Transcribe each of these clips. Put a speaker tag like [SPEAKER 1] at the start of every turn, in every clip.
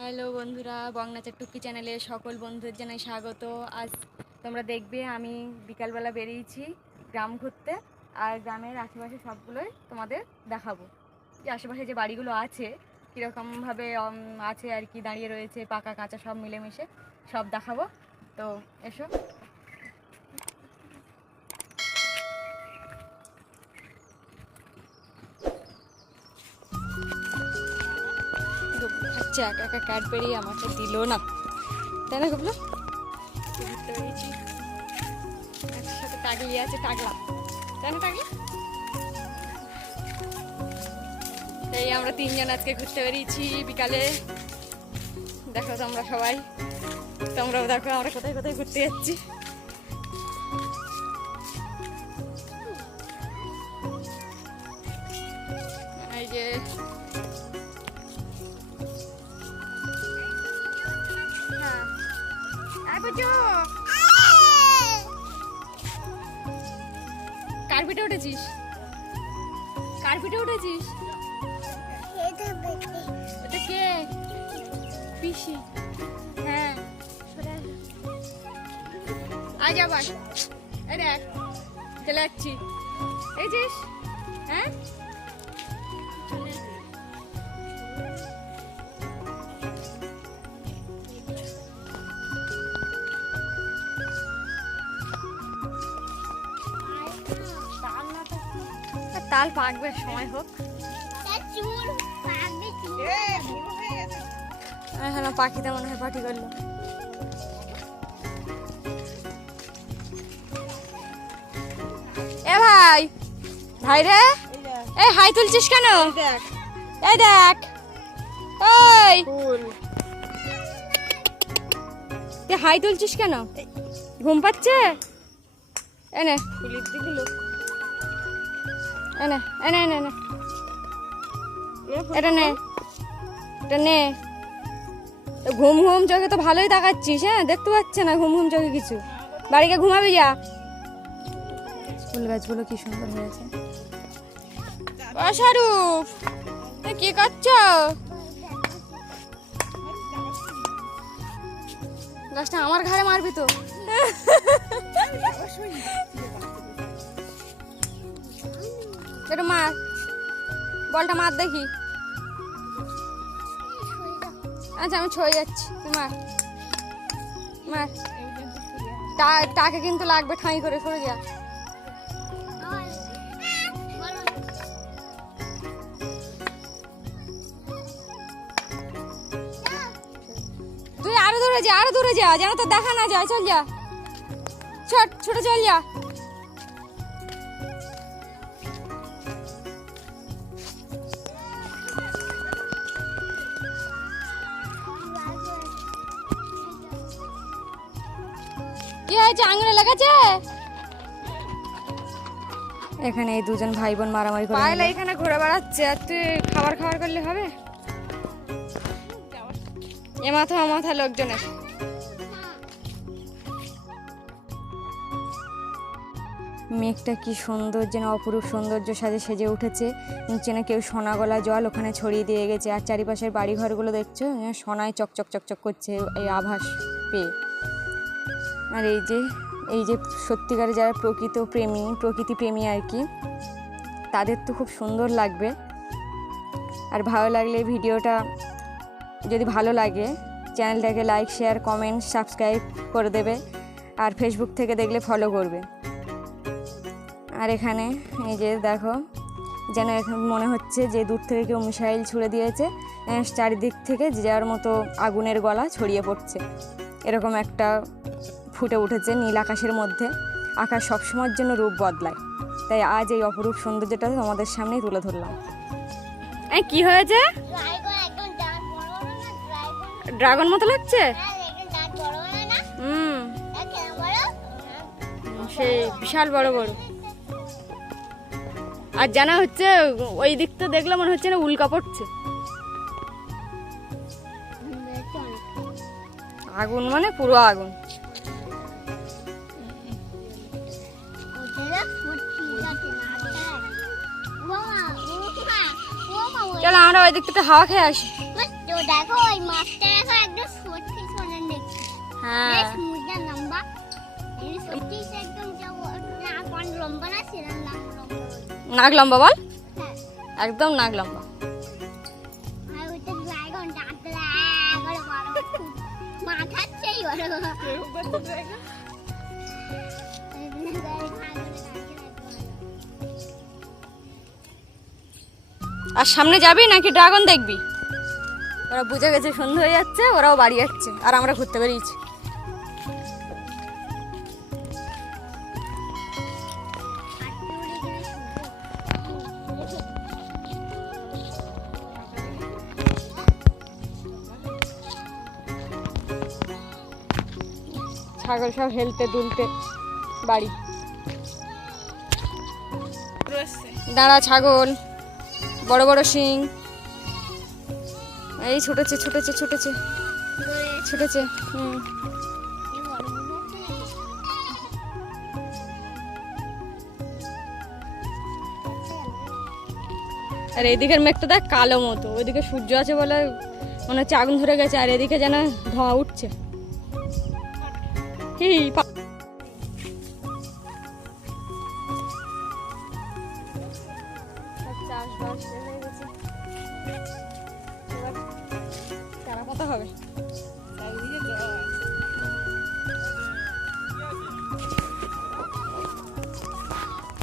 [SPEAKER 1] Hello বন্ধুরা, বংনাচার টুকি চ্যানেলে সকল বন্ধুদের জানাই স্বাগত। আজ তোমরা দেখবে আমি বিকালবেলা বেরিয়েছি গ্রাম ঘুরতে, আর গ্রামের আশেপাশে সবগুলোই তোমাদের দেখাবো। যে আশেপাশে যে বাড়িগুলো আছে, কীরকমভাবে আছে আর কি, দাঁড়িয়ে রয়েছে, পাকা কাঁচা সব মিলেমিশে সব দেখাবো। তো এসো। খাচ্ছে একা একা ক্যাডবেরি আমাকে দিল না। তাই না গুবলো ঘুরতে বেরিয়েছি একসাথে টাগলি আছে টাগলা তাই না টাগলা এই আমরা তিনজন আজকে ঘুরতে বেরিয়েছি বিকালে। দেখো তোমরা সবাই। তোমরাও দেখো আমরা কোথায় কোথায় ঘুরতে যাচ্ছি। আয় বুঝো উঠেছিস? কার পিঠে উঠেছিস? ওটা কে? পিসি। হ্যাঁ। আজ আবার দেখ চলে যাচ্ছি এই হ্যাঁ? তাল পাকবে সময় হোক। হ্যাঁ না পাখিটা মনে হয় পাখি করল। এ ভাই ভাই রে এই হাই তুলছিস কেন? এই দেখ। ওই। হাই তুলছিস কেন? ঘুম পাচ্ছে? এনে এনে এনে এনে এনে। এটা নে এটা নে। ঘুম ঘুম চোখে তো ভালোই তাকাচ্ছিস হ্যাঁ? দেখতে পাচ্ছে না ঘুম ঘুম চোখে কিছু। বাড়িকে ঘুমাবি যা। ফুল গাছগুলো কি সুন্দর হয়েছে। ও কি করছ? গাছটা আমার ঘাড়ে মারবি তো। একটু মার। বলটা মার দেখি। আচ্ছা আমি ছয়ে যাচ্ছি। মার। মার। টাকে কিন্তু লাগবে ঠাঁই করে, সরে যা। তুই আরও দূরে যা, আরও দূরে যা। যেন তো দেখা না যায়, চল যা। ছোট ছোট চল যা। কি হয়েছে আঙুলে লেগেছে এখানে এই দুজন ভাই বোন মারামারি করে পায়লা এখানে ঘুরে বেড়াচ্ছে আর তুই খাবার খাবার করলে হবে? এ মাথা ও মাথা লোকজনের। মেঘটা কি সুন্দর যেন অপরূপ সৌন্দর্য সাজে সেজে উঠেছে নিচে না কেউ সোনা গলা জল ওখানে ছড়িয়ে দিয়ে গেছে আর চারিপাশের বাড়িঘরগুলো দেখছ? সোনায় চকচক চকচক করছে এই আভাস পেয়ে। আর এই যে এই যে সত্যিকারে যারা প্রকৃত প্রেমী, প্রকৃতি প্রেমী আর কি, তাদের তো খুব সুন্দর লাগবে। আর ভালো লাগলে ভিডিওটা যদি ভালো লাগে, চ্যানেলটাকে লাইক শেয়ার কমেন্ট সাবস্ক্রাইব করে দেবে। আর ফেসবুক থেকে দেখলে ফলো করবে। আর এখানে এই যে দেখো, যেন এখন মনে হচ্ছে যে দূর থেকে কেউ মিসাইল ছুড়ে দিয়েছে চারিদিক থেকে যে যার মতো আগুনের গলা ছড়িয়ে পড়ছে। এরকম একটা ফুটে উঠেছে নীল আকাশের মধ্যে। আকাশ সবসময়ের জন্য রূপ বদলায়। তাই আজ এই অপরূপ সৌন্দর্যটা তোমাদের সামনেই তুলে ধরলাম। এই, কি হয়েছে? ড্রাগন মতো লাগছে? সেই বিশাল বড় বড়। আর জানা হচ্ছে, ওই দিকটা দেখলে মনে হচ্ছে না উল্কা পড়ছে আগুন মানে পুরো আগুন। চলো আমরা ওই দিক থেকে হাওয়া খেয়ে আসি।
[SPEAKER 2] দেখো ওই মাছটা দেখো একদম সত্যি সোনার দেখছি।
[SPEAKER 1] হ্যাঁ।
[SPEAKER 2] মুজা লম্বা। সত্যি একদম যা না লম্বা না সেরকম না লম্বা
[SPEAKER 1] নাক লম্বা বল?
[SPEAKER 2] হ্যাঁ।
[SPEAKER 1] একদম নাক লম্বা।
[SPEAKER 2] মাথার চেয়ে বড়।
[SPEAKER 1] আর সামনে যাবি নাকি ড্রাগন দেখবি? ওরা বুঝে গেছে সন্ধে হয়ে যাচ্ছে, ওরাও বাড়ি যাচ্ছে আর আমরা ঘুরতে বেরিয়েছি। ছাগল সব হেলতে দুলতে বাড়ি। দাঁড়া ছাগল। বড় বড় শিং। এই ছুটেছে ছুটেছে ছুটেছে। ছুটেছে, হুম। আর এদিকের মেঘটা দেখ কালো মতো, ওইদিকে সূর্য আছে বলে মনে হচ্ছে আগুন ধরে গেছে, আর এদিকে যেন ধোঁয়া উঠছে। হি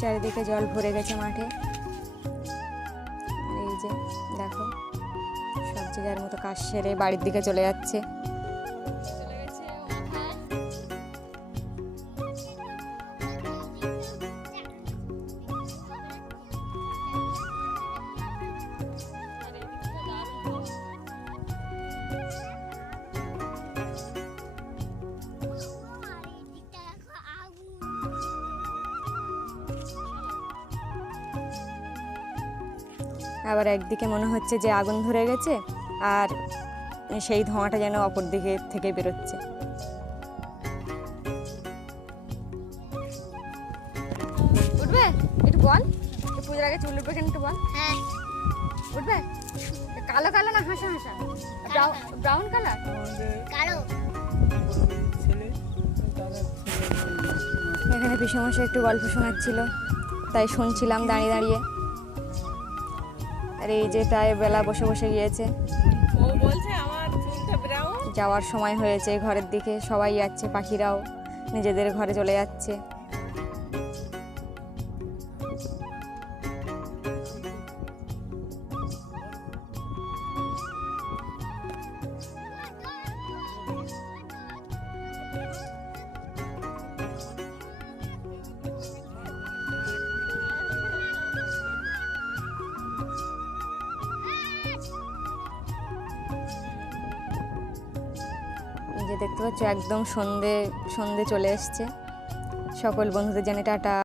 [SPEAKER 1] চারিদিকে জল ভরে গেছে মাঠে। এই যে, দেখো, সব জায়গার মতো কাজ সেরে বাড়ির দিকে চলে যাচ্ছে। আবার একদিকে মনে হচ্ছে যে আগুন ধরে গেছে আর সেই ধোঁয়াটা যেন অপর দিকে থেকে বেরোচ্ছে। উঠবে? একটু বল। পুজোর আগে চুল উঠবে কেন একটু বল।
[SPEAKER 2] হ্যাঁ।
[SPEAKER 1] উঠবে? কালো কালো না হাসা হাসা? ব্রাউন কালার
[SPEAKER 2] কালো।
[SPEAKER 1] এখানে পিসমশাই একটু গল্প শোনাচ্ছিল তাই শুনছিলাম দাঁড়িয়ে দাঁড়িয়ে। আর এই যে প্রায় বেলা বসে বসে গিয়েছে।
[SPEAKER 3] ও বলছে আমার চুলটা ব্রাউন
[SPEAKER 1] যাওয়ার সময় হয়েছে ঘরের দিকে সবাই যাচ্ছে পাখিরাও নিজেদের ঘরে চলে যাচ্ছে। দেখতে পাচ্ছ একদম সন্ধে সন্ধে চলে এসছে। সকল বন্ধুদের জানি টাটা।